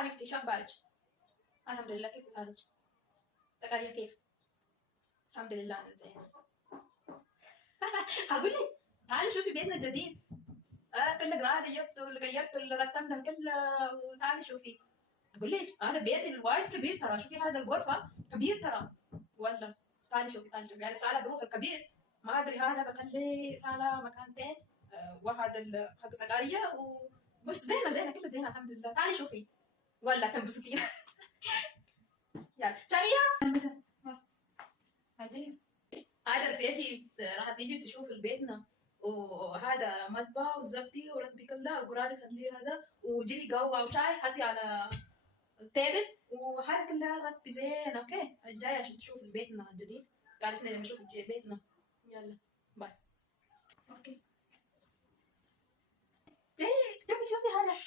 حبيبتي شو اخبارك؟ الحمد لله، كيف حالك؟ زكريا كيف؟ الحمد لله انا زين. هقول لك تعالي شوفي بيتنا الجديد. كل قراءة جبته غيرت رتبنا كله وتعالي شوفي. اقول لك هذا بيت الوايد كبير ترى، شوفي هذا الغرفة كبير ترى. ولا تعالي شوفي يعني صالة بروح الكبير. ما ادري هذا بخلي صالة مكانتين. وهذا حق زكريا وبس زينة زينة كلها زينة الحمد لله. تعالي شوفي ولا تنبسطي. يلا سميرة هاتي. هذا رفيقتي راح تيجي تشوف بيتنا، وهذا مطبخ وزبتي ورتبي كلها وقراري خليه هذا، وجيلي قهوة وشاي حطي على التيبل، وهذا كلها رتبي زين. اوكي جاية عشان تشوف بيتنا الجديد، قالت لي لما اشوف بيتنا. يلا باي. اوكي جاي شوفي شوفي هذا